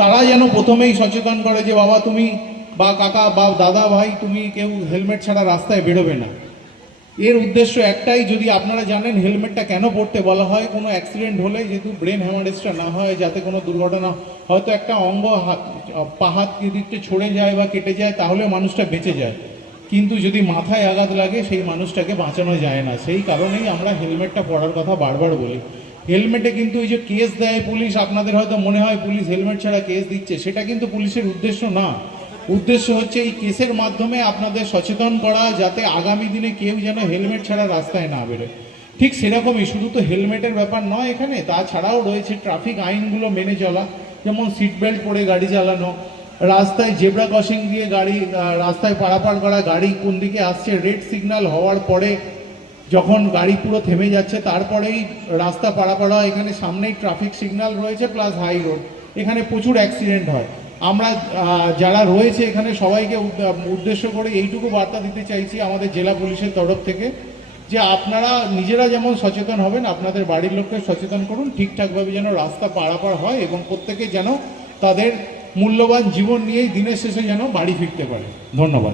তারা যেন প্রথমেই সচেতন করে যে বাবা তুমি বা কাকা বা দাদা ভাই তুমি কেউ হেলমেট ছাড়া রাস্তায় বেরোবে না। এর উদ্দেশ্য একটাই, যদি আপনারা জানেন হেলমেটটা কেন পরতে বলা হয়, কোনো অ্যাক্সিডেন্ট হলে যেহেতু ব্রেন হ্যামারেজটা না হয়, যাতে কোনো দুর্ঘটনা, হয়তো একটা অঙ্গ পা হাত দিকটা ছড়ে যায় বা কেটে যায় তাহলে মানুষটা বেঁচে যায়, কিন্তু যদি মাথায় আঘাত লাগে সেই মানুষটাকে বাঁচানো যায় না। সেই কারণেই আমরা হেলমেটটা পরার কথা বারবার বলি। হেলমেটে কিন্তু এই যে কেস দেয় পুলিশ, আপনাদের হয়তো মনে হয় পুলিশ হেলমেট ছাড়া কেস দিচ্ছে, সেটা কিন্তু পুলিশের উদ্দেশ্য না। উদ্দেশ্য হচ্ছে এই কেসের মাধ্যমে আপনাদের সচেতন করা, যাতে আগামী দিনে কেউ যেন হেলমেট ছাড়া রাস্তায় না বেরোয়। ঠিক সেরকমই, শুধু তো হেলমেটের ব্যাপার নয় এখানে, তাছাড়াও রয়েছে ট্রাফিক আইনগুলো মেনে চলা, যেমন সিট বেল্ট পরে গাড়ি চালানো, রাস্তায় জেব্রা ক্রসিং দিয়ে গাড়ি রাস্তায় পারাপার করা, গাড়ি কোন দিকে আসছে রেড সিগন্যাল হওয়ার পরে যখন গাড়ি পুরো থেমে যাচ্ছে তারপরেই রাস্তা পারাপার হয়। এখানে সামনেই ট্রাফিক সিগন্যাল রয়েছে প্লাস হাই রোড, এখানে প্রচুর অ্যাক্সিডেন্ট হয়। আমরা যারা রয়েছে এখানে সবাইকে উদ্দেশ্য করে এইটুকু বার্তা দিতে চাইছি আমাদের জেলা পুলিশের তরফ থেকে, যে আপনারা নিজেরা যেমন সচেতন হবেন, আপনাদের বাড়ির লোককে সচেতন করুন, ঠিকঠাকভাবে যেন রাস্তা পারাপার হয় এবং প্রত্যেকে যেন তাদের মূল্যবান জীবন নিয়েই দিনের শেষে যেন বাড়ি ফিরতে পারে। ধন্যবাদ।